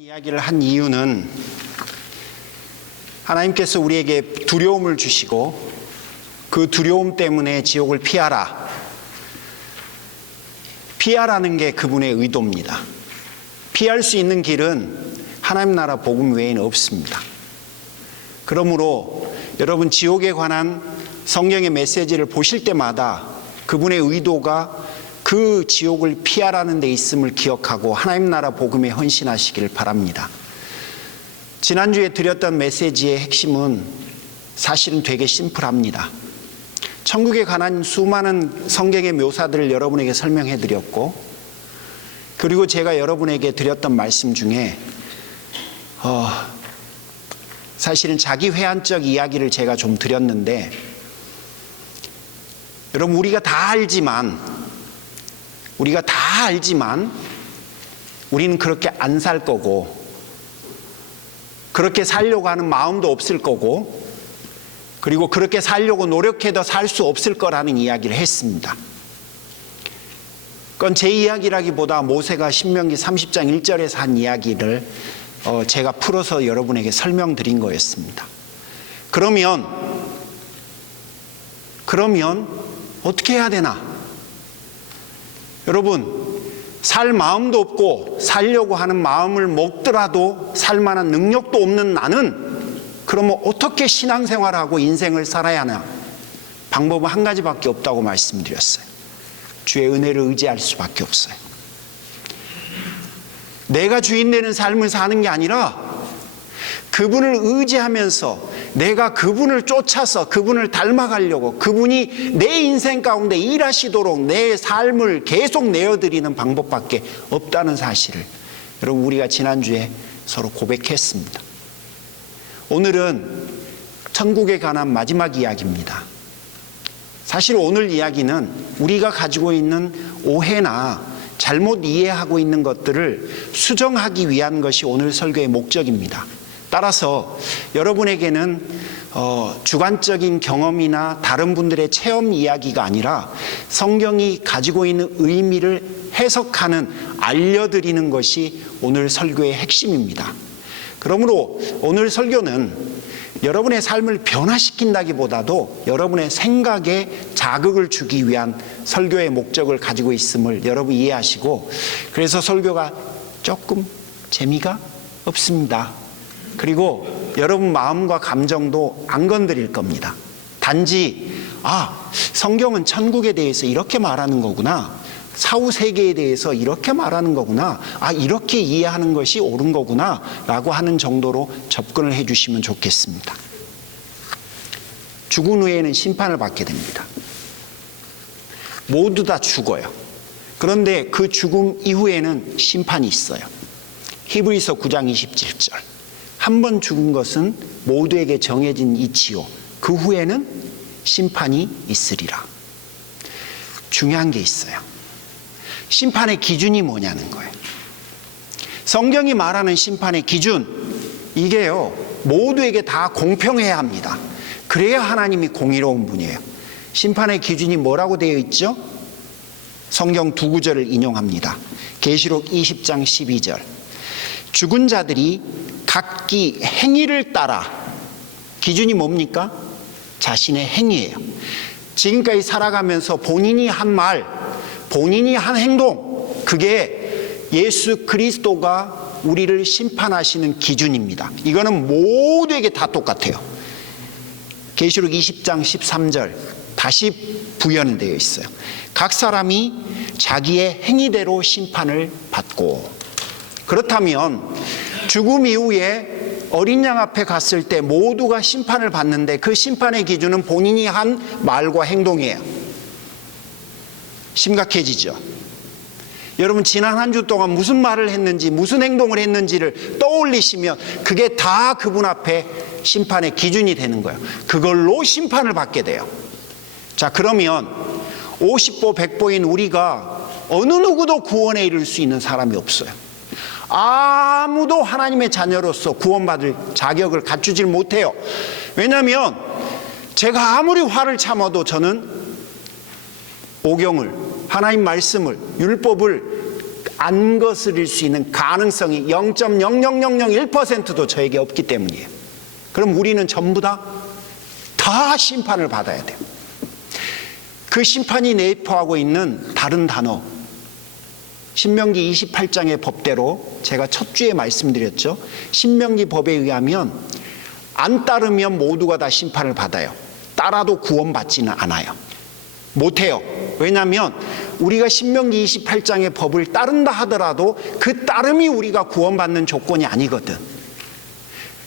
이야기를 한 이유는 하나님께서 우리에게 두려움을 주시고 그 두려움 때문에 지옥을 피하라는 게 그분의 의도입니다. 피할 수 있는 길은 하나님 나라 복음 외에는 없습니다. 그러므로 여러분 지옥에 관한 성경의 메시지를 보실 때마다 그분의 의도가 그 지옥을 피하라는 데 있음을 기억하고 하나님 나라 복음에 헌신하시기를 바랍니다. 지난주에 드렸던 메시지의 핵심은 사실은 되게 심플합니다. 천국에 관한 수많은 성경의 묘사들을 여러분에게 설명해 드렸고, 그리고 제가 여러분에게 드렸던 말씀 중에 사실은 자기 회한적 이야기를 제가 좀 드렸는데, 여러분 우리가 다 알지만 우리는 그렇게 안 살 거고, 그렇게 살려고 하는 마음도 없을 거고, 그리고 그렇게 살려고 노력해도 살 수 없을 거라는 이야기를 했습니다. 그건 제 이야기라기보다 모세가 신명기 30장 1절에서 한 이야기를 제가 풀어서 여러분에게 설명드린 거였습니다. 그러면 어떻게 해야 되나? 여러분, 살 마음도 없고 살려고 하는 마음을 먹더라도 살 만한 능력도 없는 나는 그러면 어떻게 신앙생활하고 인생을 살아야 하나? 방법은 한 가지밖에 없다고 말씀드렸어요. 주의 은혜를 의지할 수밖에 없어요. 내가 주인 되는 삶을 사는 게 아니라 그분을 의지하면서 내가 그분을 쫓아서 그분을 닮아가려고, 그분이 내 인생 가운데 일하시도록 내 삶을 계속 내어드리는 방법밖에 없다는 사실을 여러분 우리가 지난주에 서로 고백했습니다. 오늘은 천국에 관한 마지막 이야기입니다. 사실 오늘 이야기는 우리가 가지고 있는 오해나 잘못 이해하고 있는 것들을 수정하기 위한 것이 오늘 설교의 목적입니다. 따라서 여러분에게는 주관적인 경험이나 다른 분들의 체험 이야기가 아니라 성경이 가지고 있는 의미를 해석하는, 알려드리는 것이 오늘 설교의 핵심입니다. 그러므로 오늘 설교는 여러분의 삶을 변화시킨다기보다도 여러분의 생각에 자극을 주기 위한 설교의 목적을 가지고 있음을 여러분 이해하시고, 그래서 설교가 조금 재미가 없습니다. 그리고 여러분 마음과 감정도 안 건드릴 겁니다. 단지 성경은 천국에 대해서 이렇게 말하는 거구나, 사후 세계에 대해서 이렇게 말하는 거구나, 이렇게 이해하는 것이 옳은 거구나 라고 하는 정도로 접근을 해 주시면 좋겠습니다. 죽은 후에는 심판을 받게 됩니다. 모두 다 죽어요. 그런데 그 죽음 이후에는 심판이 있어요. 히브리서 9장 27절, 한 번 죽은 것은 모두에게 정해진 이치요 그 후에는 심판이 있으리라. 중요한 게 있어요. 심판의 기준이 뭐냐는 거예요. 성경이 말하는 심판의 기준, 이게요 모두에게 다 공평해야 합니다. 그래야 하나님이 공의로운 분이에요. 심판의 기준이 뭐라고 되어 있죠? 성경 두 구절을 인용합니다. 계시록 20장 12절, 죽은 자들이 각기 행위를 따라, 기준이 뭡니까? 자신의 행위예요. 지금까지 살아가면서 본인이 한 말, 본인이 한 행동, 그게 예수 그리스도가 우리를 심판하시는 기준입니다. 이거는 모두에게 다 똑같아요. 계시록 20장 13절 다시 부연되어 있어요. 각 사람이 자기의 행위대로 심판을 받고. 그렇다면 죽음 이후에 어린 양 앞에 갔을 때 모두가 심판을 받는데 그 심판의 기준은 본인이 한 말과 행동이에요. 심각해지죠. 여러분 지난 한 주 동안 무슨 말을 했는지, 무슨 행동을 했는지를 떠올리시면 그게 다 그분 앞에 심판의 기준이 되는 거예요. 그걸로 심판을 받게 돼요. 자, 그러면 50보 100보인 우리가 어느 누구도 구원에 이를 수 있는 사람이 없어요. 아무도 하나님의 자녀로서 구원받을 자격을 갖추질 못해요. 왜냐하면 제가 아무리 화를 참아도 저는 오경을, 하나님 말씀을, 율법을 안 거스릴 수 있는 가능성이 0.00001%도 저에게 없기 때문이에요. 그럼 우리는 전부 다 심판을 받아야 돼요. 그 심판이 내포하고 있는 다른 단어, 신명기 28장의 법대로 제가 첫 주에 말씀드렸죠. 신명기 법에 의하면 안 따르면 모두가 다 심판을 받아요. 따라도 구원받지는 않아요. 못해요. 왜냐하면 우리가 신명기 28장의 법을 따른다 하더라도 그 따름이 우리가 구원받는 조건이 아니거든.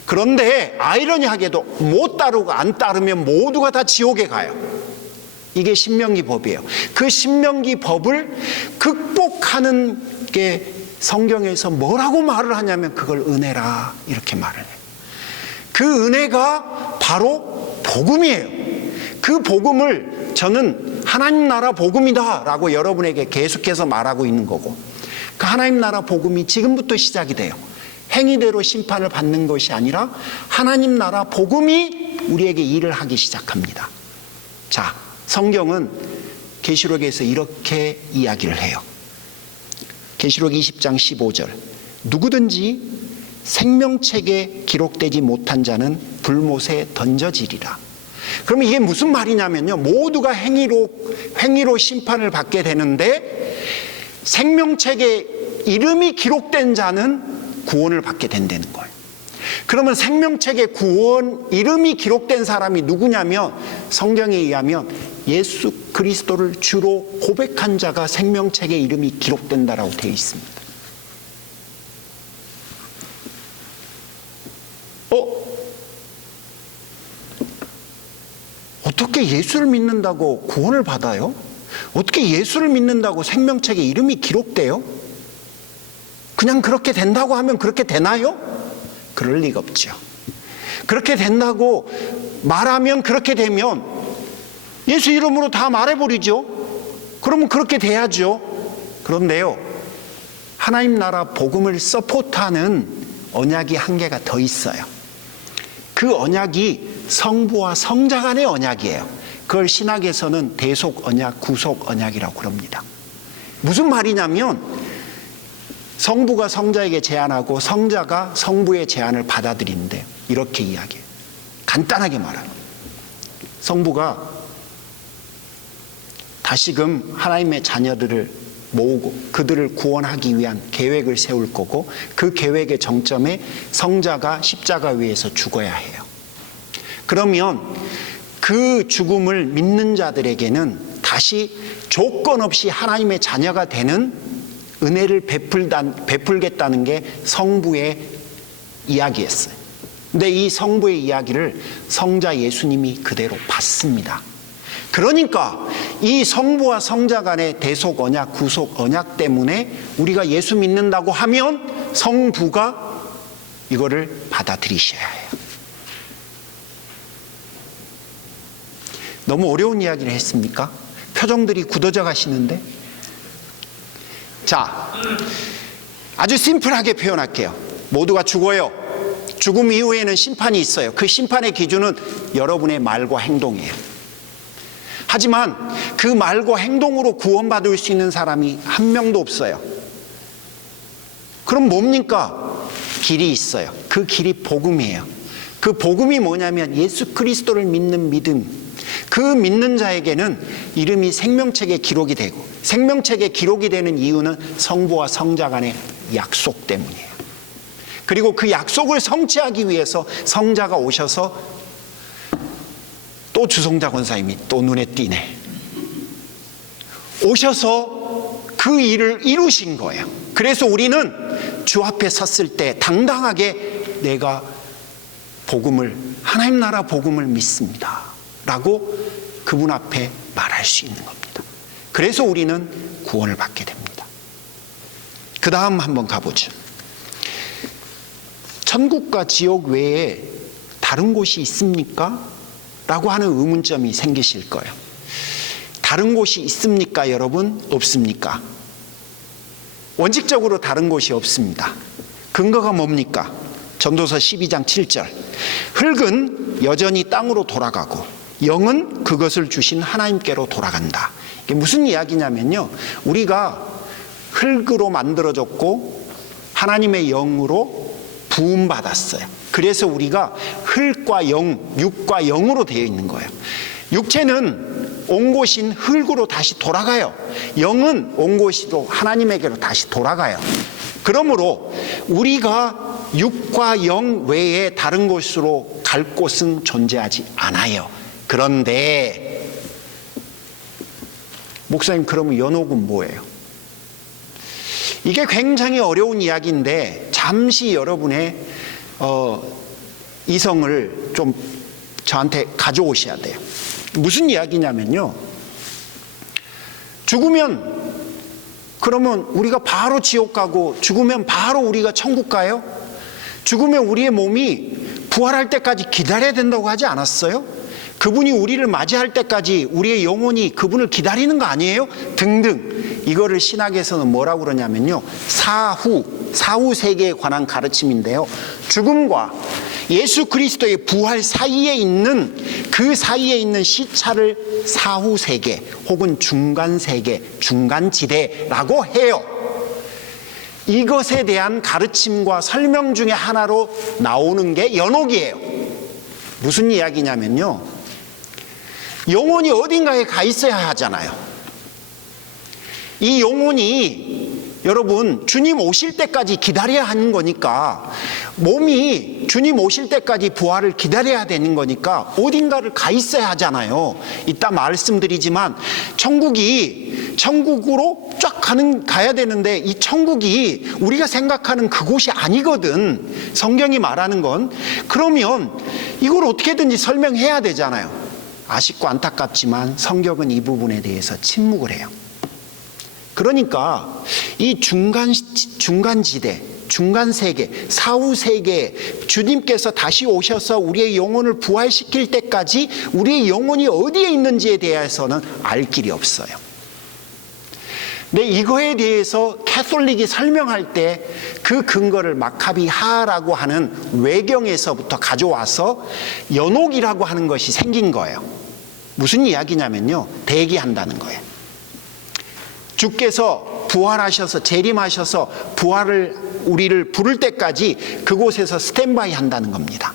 그런데 아이러니하게도 못 따르고 안 따르면 모두가 다 지옥에 가요. 이게 신명기 법이에요. 그 신명기 법을 극복하는 게 성경에서 뭐라고 말을 하냐면 그걸 은혜라 이렇게 말을 해요. 그 은혜가 바로 복음이에요. 그 복음을 저는 하나님 나라 복음이다 라고 여러분에게 계속해서 말하고 있는 거고, 그 하나님 나라 복음이 지금부터 시작이 돼요. 행위대로 심판을 받는 것이 아니라 하나님 나라 복음이 우리에게 일을 하기 시작합니다. 자, 성경은 계시록에서 이렇게 이야기를 해요. 계시록 20장 15절, 누구든지 생명책에 기록되지 못한 자는 불못에 던져지리라. 그럼 이게 무슨 말이냐면요, 모두가 행위로 심판을 받게 되는데 생명책에 이름이 기록된 자는 구원을 받게 된다는 거예요. 그러면 생명책에 이름이 기록된 사람이 누구냐면 성경에 의하면 예수 그리스도를 주로 고백한 자가 생명책에 이름이 기록된다라고 되어 있습니다. 어떻게 예수를 믿는다고 구원을 받아요? 어떻게 예수를 믿는다고 생명책에 이름이 기록돼요? 그냥 그렇게 된다고 하면 그렇게 되나요? 그럴 리가 없죠. 그렇게 된다고 말하면 그렇게 되면 예수 이름으로 다 말해버리죠. 그러면 그렇게 돼야죠. 그런데요, 하나님 나라 복음을 서포트하는 언약이 한 개가 더 있어요. 그 언약이 성부와 성자 간의 언약이에요. 그걸 신학에서는 대속 언약, 구속 언약이라고 그럽니다. 무슨 말이냐면 성부가 성자에게 제안하고 성자가 성부의 제안을 받아들이는데 이렇게 이야기해요. 간단하게 말하면 성부가 다시금 하나님의 자녀들을 모으고 그들을 구원하기 위한 계획을 세울 거고, 그 계획의 정점에 성자가 십자가 위에서 죽어야 해요. 그러면 그 죽음을 믿는 자들에게는 다시 조건 없이 하나님의 자녀가 되는 은혜를 베풀겠다는 게 성부의 이야기였어요. 근데 이 성부의 이야기를 성자 예수님이 그대로 받습니다. 그러니까 이 성부와 성자 간의 대속 언약, 구속 언약 때문에 우리가 예수 믿는다고 하면 성부가 이거를 받아들이셔야 해요. 너무 어려운 이야기를 했습니까? 표정들이 굳어져 가시는데. 자, 아주 심플하게 표현할게요. 모두가 죽어요. 죽음 이후에는 심판이 있어요. 그 심판의 기준은 여러분의 말과 행동이에요. 하지만 그 말과 행동으로 구원받을 수 있는 사람이 한 명도 없어요. 그럼 뭡니까? 길이 있어요. 그 길이 복음이에요. 그 복음이 뭐냐면 예수 그리스도를 믿는 믿음. 그 믿는 자에게는 이름이 생명책에 기록이 되고, 생명책에 기록이 되는 이유는 성부와 성자 간의 약속 때문이에요. 그리고 그 약속을 성취하기 위해서 성자가 오셔서, 또 주성자 권사님이 또 눈에 띄네, 오셔서 그 일을 이루신 거예요. 그래서 우리는 주 앞에 섰을 때 당당하게 내가 복음을, 하나님 나라 복음을 믿습니다 라고 그분 앞에 말할 수 있는 겁니다. 그래서 우리는 구원을 받게 됩니다. 그 다음 한번 가보죠. 천국과 지옥 외에 다른 곳이 있습니까? 라고 하는 의문점이 생기실 거예요. 다른 곳이 있습니까, 여러분? 없습니까? 원칙적으로 다른 곳이 없습니다. 근거가 뭡니까? 전도서 12장 7절. 흙은 여전히 땅으로 돌아가고 영은 그것을 주신 하나님께로 돌아간다. 이게 무슨 이야기냐면요, 우리가 흙으로 만들어졌고 하나님의 영으로 부음받았어요. 그래서 우리가 흙과 영, 육과 영으로 되어 있는 거예요. 육체는 온 곳인 흙으로 다시 돌아가요. 영은 온 곳으로 하나님에게로 다시 돌아가요. 그러므로 우리가 육과 영 외에 다른 곳으로 갈 곳은 존재하지 않아요. 그런데 목사님, 그러면 연옥은 뭐예요? 이게 굉장히 어려운 이야기인데 잠시 여러분의 이성을 좀 저한테 가져오셔야 돼요. 무슨 이야기냐면요, 죽으면 그러면 우리가 바로 지옥 가고 죽으면 바로 우리가 천국 가요? 죽으면 우리의 몸이 부활할 때까지 기다려야 된다고 하지 않았어요? 그분이 우리를 맞이할 때까지 우리의 영혼이 그분을 기다리는 거 아니에요? 등등. 이거를 신학에서는 뭐라고 그러냐면요, 사후 세계에 관한 가르침인데요, 죽음과 예수 그리스도의 부활 사이에 있는 그 사이에 있는 시차를 사후 세계 혹은 중간 세계, 중간지대라고 해요. 이것에 대한 가르침과 설명 중에 하나로 나오는 게 연옥이에요. 무슨 이야기냐면요, 영혼이 어딘가에 가 있어야 하잖아요. 이 영혼이 여러분 주님 오실 때까지 기다려야 하는 거니까, 몸이 주님 오실 때까지 부활을 기다려야 되는 거니까 어딘가를 가 있어야 하잖아요. 이따 말씀드리지만 천국으로 쫙 가야 되는데 이 천국이 우리가 생각하는 그곳이 아니거든, 성경이 말하는 건. 그러면 이걸 어떻게든지 설명해야 되잖아요. 아쉽고 안타깝지만 성경은 이 부분에 대해서 침묵을 해요. 그러니까 이 중간지대, 중간세계, 사후세계, 주님께서 다시 오셔서 우리의 영혼을 부활시킬 때까지 우리의 영혼이 어디에 있는지에 대해서는 알 길이 없어요. 근데 이거에 대해서 캐톨릭이 설명할 때 그 근거를 마카비하라고 하는 외경에서부터 가져와서 연옥이라고 하는 것이 생긴 거예요. 무슨 이야기냐면요, 대기한다는 거예요. 주께서 부활하셔서 재림하셔서 우리를 부를 때까지 그곳에서 스탠바이 한다는 겁니다.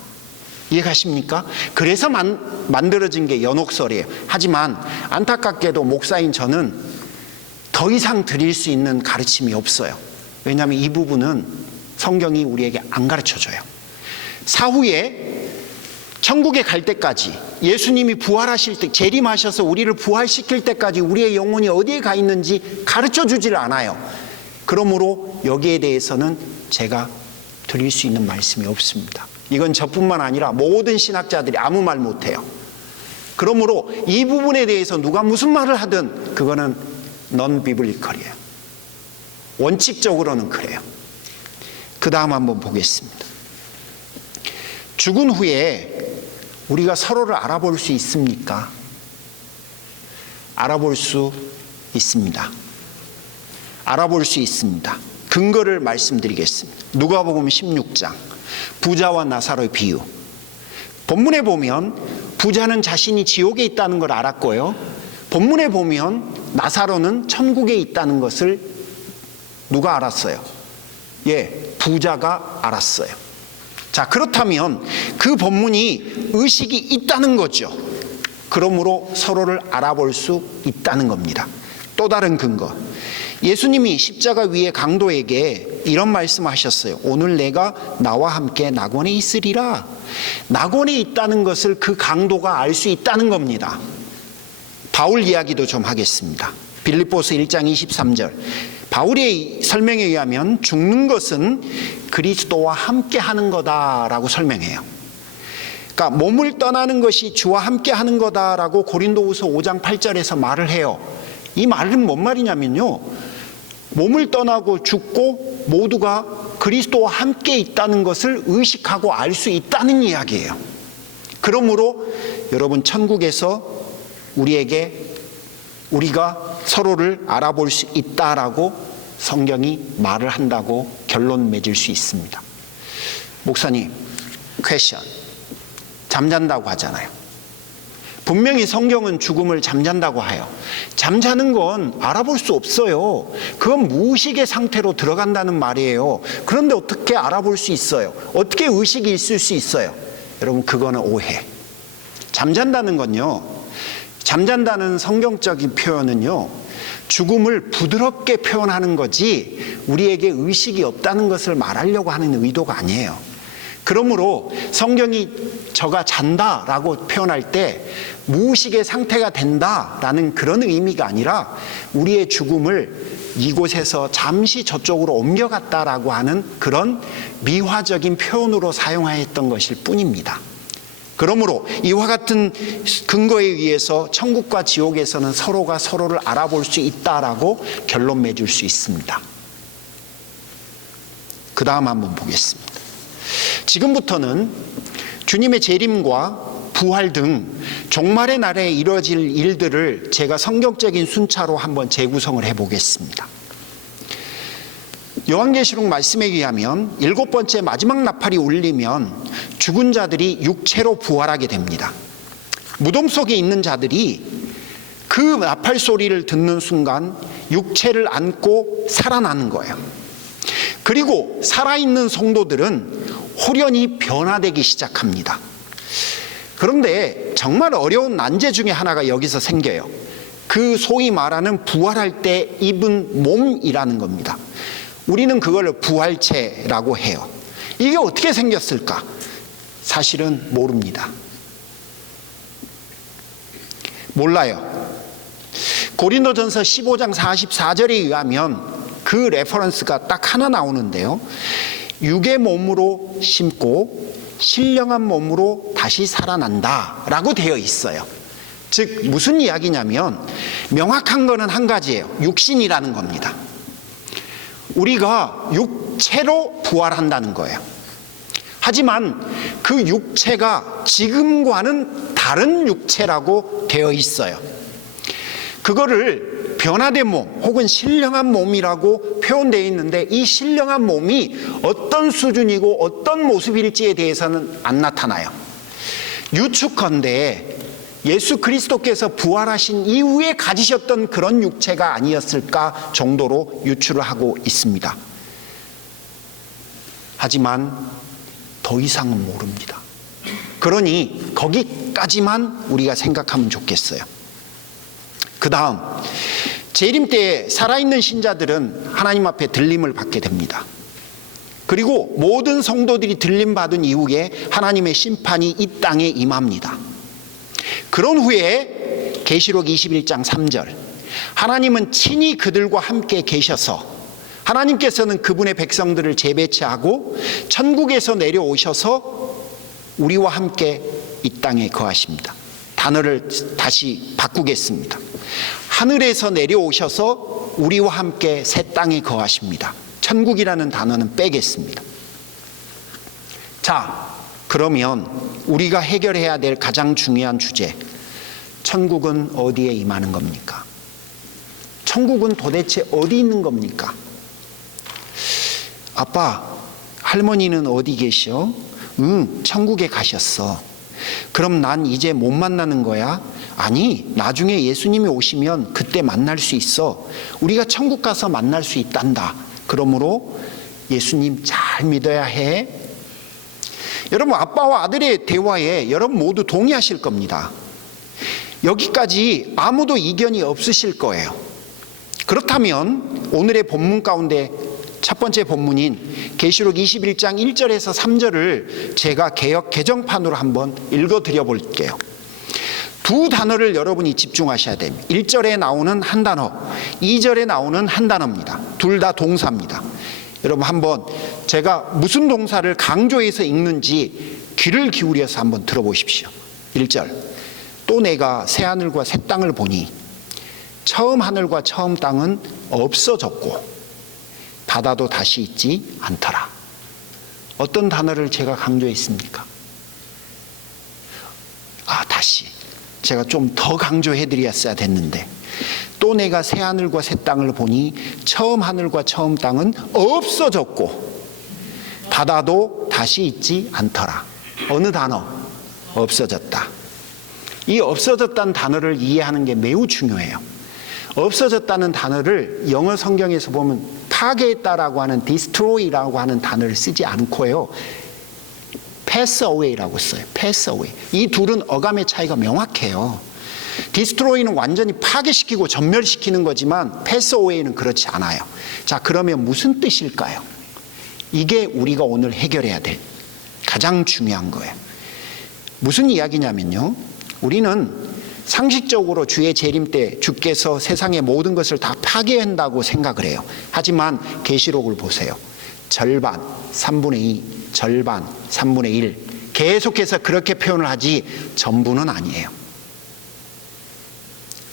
이해가십니까? 그래서 만들어진 게 연옥설이에요. 하지만 안타깝게도 목사인 저는 더 이상 드릴 수 있는 가르침이 없어요. 왜냐하면 이 부분은 성경이 우리에게 안 가르쳐줘요. 사후에 천국에 갈 때까지, 예수님이 부활하실 때, 재림하셔서 우리를 부활시킬 때까지 우리의 영혼이 어디에 가 있는지 가르쳐주질 않아요. 그러므로 여기에 대해서는 제가 드릴 수 있는 말씀이 없습니다. 이건 저뿐만 아니라 모든 신학자들이 아무 말 못해요. 그러므로 이 부분에 대해서 누가 무슨 말을 하든 그거는 넌 비블리컬이에요. 원칙적으로는 그래요. 그 다음 한번 보겠습니다. 죽은 후에 우리가 서로를 알아볼 수 있습니까? 알아볼 수 있습니다. 알아볼 수 있습니다. 근거를 말씀드리겠습니다. 누가복음 16장, 부자와 나사로의 비유. 본문에 보면 부자는 자신이 지옥에 있다는 걸 알았고요, 본문에 보면 나사로는 천국에 있다는 것을 누가 알았어요? 부자가 알았어요. 자, 그렇다면 그 본문이 의식이 있다는 거죠. 그러므로 서로를 알아볼 수 있다는 겁니다. 또 다른 근거, 예수님이 십자가 위에 강도에게 이런 말씀하셨어요. 오늘 내가 나와 함께 낙원에 있으리라. 낙원에 있다는 것을 그 강도가 알 수 있다는 겁니다. 바울 이야기도 좀 하겠습니다. 빌립보서 1장 23절, 바울의 설명에 의하면 죽는 것은 그리스도와 함께 하는 거다라고 설명해요. 그러니까 몸을 떠나는 것이 주와 함께 하는 거다라고 고린도후서 5장 8절에서 말을 해요. 이 말은 뭔 말이냐면요, 몸을 떠나고 죽고 모두가 그리스도와 함께 있다는 것을 의식하고 알 수 있다는 이야기예요. 그러므로 여러분, 천국에서 우리가 서로를 알아볼 수 있다라고 성경이 말을 한다고 결론 맺을 수 있습니다. 목사님, 퀘션. 잠잔다고 하잖아요. 분명히 성경은 죽음을 잠잔다고 해요. 잠자는 건 알아볼 수 없어요. 그건 무의식의 상태로 들어간다는 말이에요. 그런데 어떻게 알아볼 수 있어요? 어떻게 의식이 있을 수 있어요? 여러분, 그거는 오해. 잠잔다는 건요, 잠잔다는 성경적인 표현은요, 죽음을 부드럽게 표현하는 거지 우리에게 의식이 없다는 것을 말하려고 하는 의도가 아니에요. 그러므로 성경이 저가 잔다라고 표현할 때 무의식의 상태가 된다라는 그런 의미가 아니라 우리의 죽음을 이곳에서 잠시 저쪽으로 옮겨갔다라고 하는 그런 미화적인 표현으로 사용하였던 것일 뿐입니다. 그러므로 이와 같은 근거에 의해서 천국과 지옥에서는 서로가 서로를 알아볼 수 있다라고 결론 맺을 수 있습니다. 그 다음 한번 보겠습니다. 지금부터는 주님의 재림과 부활 등 종말의 날에 이루어질 일들을 제가 성경적인 순차로 한번 재구성을 해보겠습니다. 요한계시록 말씀에 의하면 7번째 마지막 나팔이 울리면 죽은 자들이 육체로 부활하게 됩니다. 무덤 속에 있는 자들이 그 나팔 소리를 듣는 순간 육체를 안고 살아나는 거예요. 그리고 살아있는 성도들은 홀연히 변화되기 시작합니다. 그런데 정말 어려운 난제 중에 하나가 여기서 생겨요. 그 소위 말하는 부활할 때 입은 몸이라는 겁니다. 우리는 그걸 부활체라고 해요. 이게 어떻게 생겼을까? 사실은 모릅니다. 몰라요. 고린도전서 15장 44절에 의하면 그 레퍼런스가 딱 하나 나오는데요. 육의 몸으로 심고 신령한 몸으로 다시 살아난다 라고 되어 있어요. 즉 무슨 이야기냐면 명확한 거는 한 가지예요. 육신이라는 겁니다. 우리가 육체로 부활한다는 거예요. 하지만 그 육체가 지금과는 다른 육체라고 되어 있어요. 그거를 변화된 몸 혹은 신령한 몸이라고 표현되어 있는데 이 신령한 몸이 어떤 수준이고 어떤 모습일지에 대해서는 안 나타나요. 유축컨대 예수 그리스도께서 부활하신 이후에 가지셨던 그런 육체가 아니었을까 정도로 유추를 하고 있습니다. 하지만 더 이상은 모릅니다. 그러니 거기까지만 우리가 생각하면 좋겠어요. 그 다음 재림 때에 살아있는 신자들은 하나님 앞에 들림을 받게 됩니다. 그리고 모든 성도들이 들림 받은 이후에 하나님의 심판이 이 땅에 임합니다. 그런 후에 계시록 21장 3절 하나님은 친히 그들과 함께 계셔서 하나님께서는 그분의 백성들을 재배치하고 천국에서 내려오셔서 우리와 함께 이 땅에 거하십니다. 단어를 다시 바꾸겠습니다. 하늘에서 내려오셔서 우리와 함께 새 땅에 거하십니다. 천국이라는 단어는 빼겠습니다. 자, 그러면 우리가 해결해야 될 가장 중요한 주제, 천국은 어디에 임하는 겁니까? 천국은 도대체 어디 있는 겁니까? 아빠, 할머니는 어디 계셔? 천국에 가셨어. 그럼 난 이제 못 만나는 거야? 아니, 나중에 예수님이 오시면 그때 만날 수 있어. 우리가 천국 가서 만날 수 있단다. 그러므로 예수님 잘 믿어야 해. 여러분, 아빠와 아들의 대화에 여러분 모두 동의하실 겁니다. 여기까지 아무도 이견이 없으실 거예요. 그렇다면 오늘의 본문 가운데 첫 번째 본문인 계시록 21장 1절에서 3절을 제가 개역 개정판으로 한번 읽어드려 볼게요. 두 단어를 여러분이 집중하셔야 됩니다. 1절에 나오는 한 단어, 2절에 나오는 한 단어입니다. 둘 다 동사입니다. 여러분 한번 제가 무슨 동사를 강조해서 읽는지 귀를 기울여서 한번 들어보십시오. 1절, 또 내가 새 하늘과 새 땅을 보니 처음 하늘과 처음 땅은 없어졌고 바다도 다시 있지 않더라. 어떤 단어를 제가 강조했습니까? 다시 제가 좀 더 강조해드렸어야 됐는데, 또 내가 새 하늘과 새 땅을 보니 처음 하늘과 처음 땅은 없어졌고 바다도 다시 있지 않더라. 어느 단어? 없어졌다. 이 없어졌다는 단어를 이해하는 게 매우 중요해요. 없어졌다는 단어를 영어 성경에서 보면 파괴했다라고 하는 destroy라고 하는 단어를 쓰지 않고요, pass away라고 써요. pass away. 이 둘은 어감의 차이가 명확해요. destroy는 완전히 파괴시키고 전멸시키는 거지만 pass away는 그렇지 않아요. 자, 그러면 무슨 뜻일까요? 이게 우리가 오늘 해결해야 될 가장 중요한 거예요. 무슨 이야기냐면요, 우리는 상식적으로 주의 재림 때 주께서 세상의 모든 것을 다 파괴한다고 생각을 해요. 하지만 계시록을 보세요. 절반, 3분의 2, 절반, 3분의 1 계속해서 그렇게 표현을 하지 전부는 아니에요.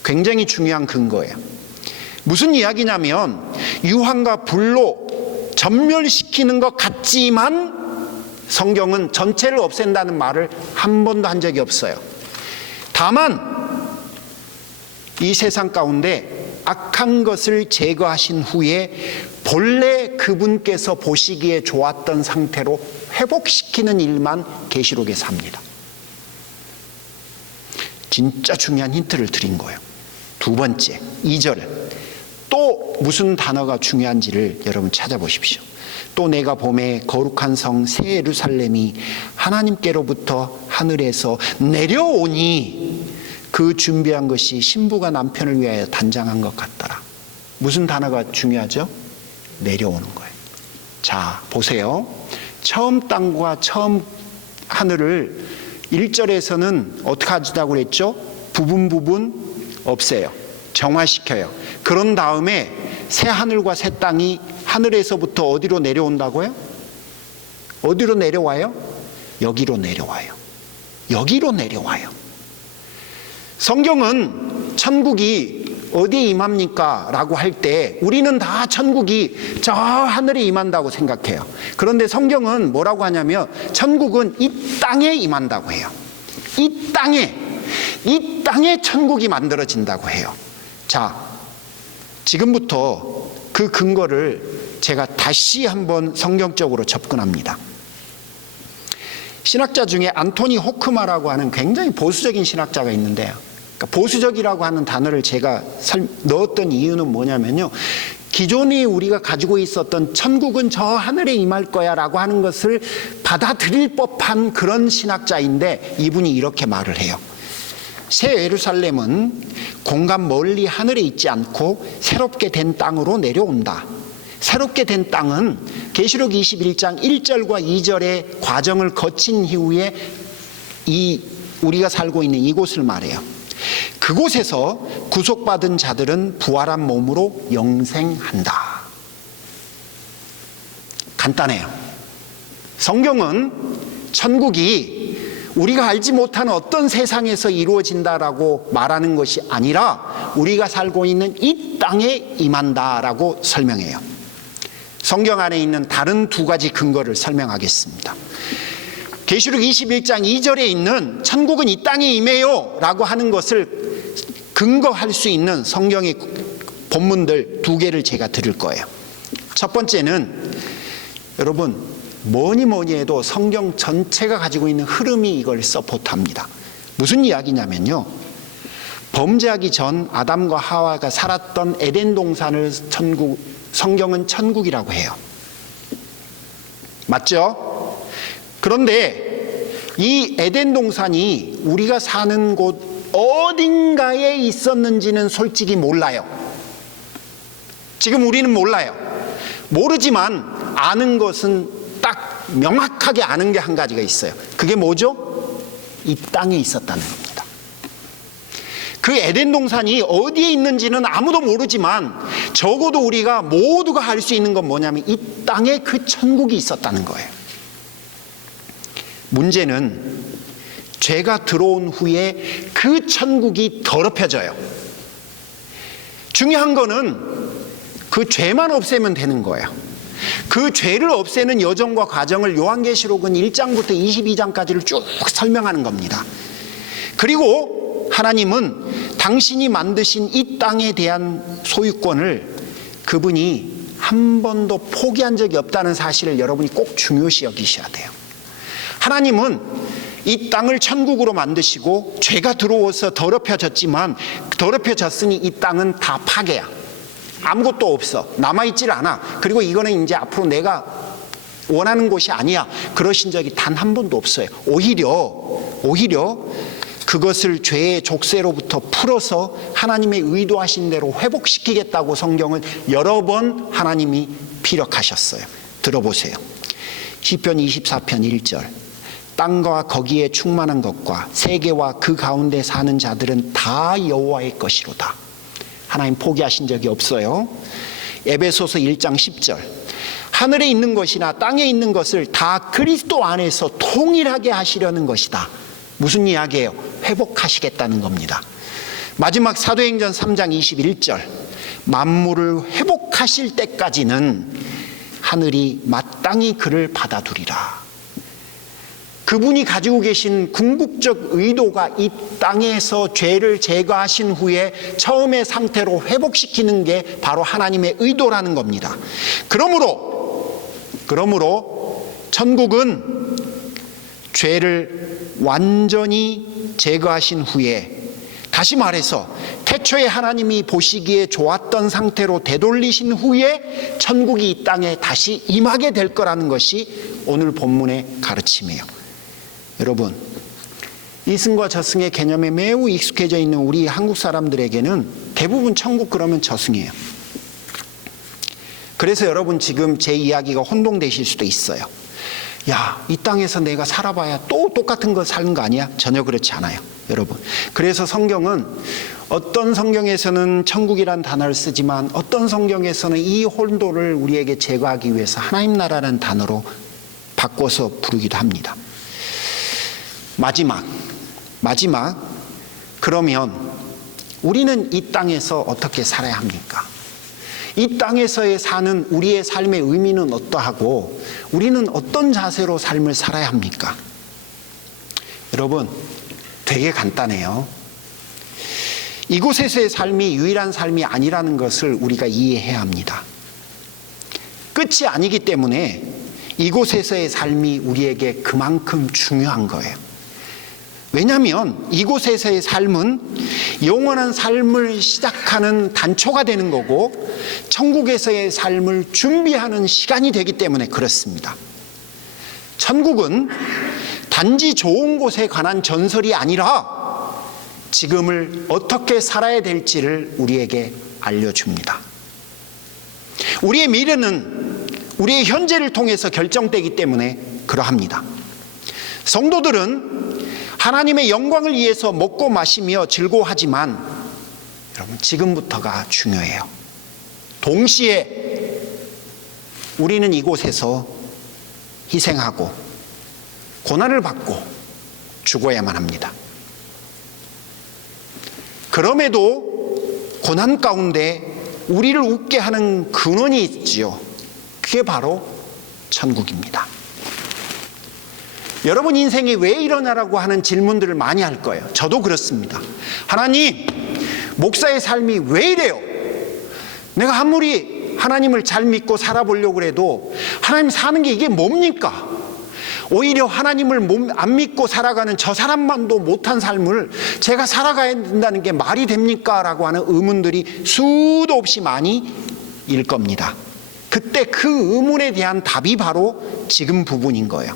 굉장히 중요한 근거예요. 무슨 이야기냐면 유황과 불로 전멸시키는 것 같지만 성경은 전체를 없앤다는 말을 한 번도 한 적이 없어요. 다만 이 세상 가운데 악한 것을 제거하신 후에 본래 그분께서 보시기에 좋았던 상태로 회복시키는 일만 계시록에서 합니다. 진짜 중요한 힌트를 드린 거예요. 두 번째, 2절. 또 무슨 단어가 중요한지를 여러분 찾아보십시오. 또 내가 봄에 거룩한 성 새 예루살렘이 하나님께로부터 하늘에서 내려오니 그 준비한 것이 신부가 남편을 위하여 단장한 것 같더라. 무슨 단어가 중요하죠? 내려오는 거예요. 자, 보세요. 처음 땅과 처음 하늘을 1절에서는 어떻게 하자고 그랬죠? 부분 없애요. 정화시켜요. 그런 다음에 새 하늘과 새 땅이 하늘에서부터 어디로 내려온다고요? 어디로 내려와요? 여기로 내려와요. 여기로 내려와요. 성경은 천국이 어디에 임합니까? 라고 할 때 우리는 다 천국이 저 하늘에 임한다고 생각해요. 그런데 성경은 뭐라고 하냐면 천국은 이 땅에 임한다고 해요. 이 땅에 천국이 만들어진다고 해요. 자, 지금부터 그 근거를 제가 다시 한번 성경적으로 접근합니다. 신학자 중에 안토니 호크마라고 하는 굉장히 보수적인 신학자가 있는데요. 그러니까 보수적이라고 하는 단어를 제가 넣었던 이유는 뭐냐면요, 기존에 우리가 가지고 있었던 천국은 저 하늘에 임할 거야 라고 하는 것을 받아들일 법한 그런 신학자인데, 이분이 이렇게 말을 해요. 새 예루살렘은 공간 멀리 하늘에 있지 않고 새롭게 된 땅으로 내려온다. 새롭게 된 땅은 계시록 21장 1절과 2절의 과정을 거친 이후에 우리가 살고 있는 이곳을 말해요. 그곳에서 구속받은 자들은 부활한 몸으로 영생한다. 간단해요. 성경은 천국이 우리가 알지 못하는 어떤 세상에서 이루어진다라고 말하는 것이 아니라 우리가 살고 있는 이 땅에 임한다라고 설명해요. 성경 안에 있는 다른 두 가지 근거를 설명하겠습니다. 계시록 21장 2절에 있는 천국은 이 땅에 임해요 라고 하는 것을 근거할 수 있는 성경의 본문들 두 개를 제가 드릴 거예요. 첫 번째는 여러분, 뭐니 해도 성경 전체가 가지고 있는 흐름이 이걸 서포트합니다. 무슨 이야기냐면요, 범죄하기 전 아담과 하와가 살았던 에덴 동산을 성경은 천국이라고 해요. 맞죠? 그런데 이 에덴 동산이 우리가 사는 곳 어딘가에 있었는지는 솔직히 몰라요. 지금 우리는 몰라요. 모르지만 아는 것은 딱 명확하게 아는 게 한 가지가 있어요. 그게 뭐죠? 이 땅에 있었다는 겁니다. 그 에덴 동산이 어디에 있는지는 아무도 모르지만 적어도 우리가 모두가 알 수 있는 건 뭐냐면 이 땅에 그 천국이 있었다는 거예요. 문제는 죄가 들어온 후에 그 천국이 더럽혀져요. 중요한 거는 그 죄만 없애면 되는 거예요. 그 죄를 없애는 여정과 과정을 요한계시록은 1장부터 22장까지를 쭉 설명하는 겁니다. 그리고 하나님은 당신이 만드신 이 땅에 대한 소유권을 그분이 한 번도 포기한 적이 없다는 사실을 여러분이 꼭 중요시 여기셔야 돼요. 하나님은 이 땅을 천국으로 만드시고 죄가 들어와서 더럽혀졌으니 이 땅은 다 파괴야. 아무것도 없어. 남아있질 않아. 그리고 이거는 이제 앞으로 내가 원하는 곳이 아니야. 그러신 적이 단 한 번도 없어요. 오히려 그것을 죄의 족쇄로부터 풀어서 하나님의 의도하신 대로 회복시키겠다고 성경은 여러 번 하나님이 피력하셨어요. 들어보세요. 시편 24편 1절. 땅과 거기에 충만한 것과 세계와 그 가운데 사는 자들은 다 여호와의 것이로다. 하나님 포기하신 적이 없어요. 에베소서 1장 10절. 하늘에 있는 것이나 땅에 있는 것을 다 그리스도 안에서 통일하게 하시려는 것이다. 무슨 이야기예요? 회복하시겠다는 겁니다. 마지막 사도행전 3장 21절. 만물을 회복하실 때까지는 하늘이 마땅히 그를 받아두리라. 그분이 가지고 계신 궁극적 의도가 이 땅에서 죄를 제거하신 후에 처음의 상태로 회복시키는 게 바로 하나님의 의도라는 겁니다. 그러므로 천국은 죄를 완전히 제거하신 후에, 다시 말해서 태초에 하나님이 보시기에 좋았던 상태로 되돌리신 후에 천국이 이 땅에 다시 임하게 될 거라는 것이 오늘 본문의 가르침이에요. 여러분, 이승과 저승의 개념에 매우 익숙해져 있는 우리 한국 사람들에게는 대부분 천국 그러면 저승이에요. 그래서 여러분 지금 제 이야기가 혼동되실 수도 있어요. 야, 이 땅에서 내가 살아봐야 또 똑같은 거 사는 거 아니야? 전혀 그렇지 않아요, 여러분. 그래서 성경은 어떤 성경에서는 천국이란 단어를 쓰지만 어떤 성경에서는 이 혼돈을 우리에게 제거하기 위해서 하나님 나라라는 단어로 바꿔서 부르기도 합니다. 마지막, 그러면 우리는 이 땅에서 어떻게 살아야 합니까? 이 땅에서의 사는 우리의 삶의 의미는 어떠하고 우리는 어떤 자세로 삶을 살아야 합니까? 여러분, 되게 간단해요. 이곳에서의 삶이 유일한 삶이 아니라는 것을 우리가 이해해야 합니다. 끝이 아니기 때문에 이곳에서의 삶이 우리에게 그만큼 중요한 거예요. 왜냐하면 이곳에서의 삶은 영원한 삶을 시작하는 단초가 되는 거고 천국에서의 삶을 준비하는 시간이 되기 때문에 그렇습니다. 천국은 단지 좋은 곳에 관한 전설이 아니라 지금을 어떻게 살아야 될지를 우리에게 알려줍니다. 우리의 미래는 우리의 현재를 통해서 결정되기 때문에 그러합니다. 성도들은 하나님의 영광을 위해서 먹고 마시며 즐거워하지만 여러분, 지금부터가 중요해요. 동시에 우리는 이곳에서 희생하고 고난을 받고 죽어야만 합니다. 그럼에도 고난 가운데 우리를 웃게 하는 근원이 있지요. 그게 바로 천국입니다. 여러분 인생이 왜 이러냐라고 하는 질문들을 많이 할 거예요. 저도 그렇습니다. 하나님, 목사의 삶이 왜 이래요? 내가 아무리 하나님을 잘 믿고 살아보려고 해도 하나님 사는 게 이게 뭡니까? 오히려 하나님을 안 믿고 살아가는 저 사람만도 못한 삶을 제가 살아가야 된다는 게 말이 됩니까? 라고 하는 의문들이 수도 없이 많이 일 겁니다. 그때 그 의문에 대한 답이 바로 지금 부분인 거예요.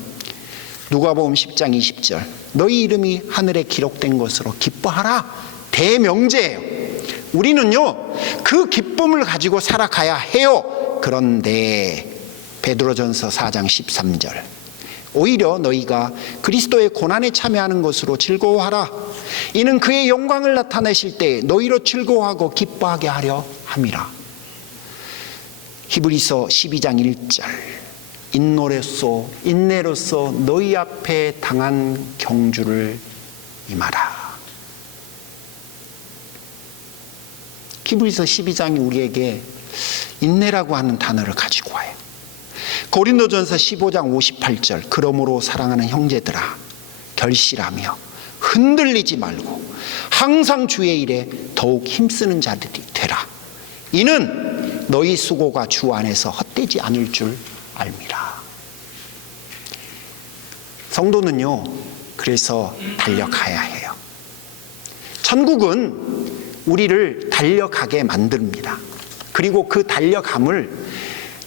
누가복음 10장 20절. 너희 이름이 하늘에 기록된 것으로 기뻐하라. 대명제예요. 우리는요, 그 기쁨을 가지고 살아가야 해요. 그런데 베드로전서 4장 13절. 오히려 너희가 그리스도의 고난에 참여하는 것으로 즐거워하라. 이는 그의 영광을 나타내실 때 너희로 즐거워하고 기뻐하게 하려 함이라. 히브리서 12장 1절. 인내로써 너희 앞에 당한 경주를 임하라. 히브리서 12장이 우리에게 인내라고 하는 단어를 가지고 와요. 고린도전서 15장 58절. 그러므로 사랑하는 형제들아, 결실하며 흔들리지 말고 항상 주의 일에 더욱 힘쓰는 자들이 되라. 이는 너희 수고가 주 안에서 헛되지 않을 줄 알미라. 성도는요, 그래서 달려가야 해요. 천국은 우리를 달려가게 만듭니다. 그리고 그 달려감을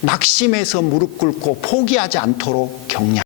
낙심해서 무릎 꿇고 포기하지 않도록 격려합니다.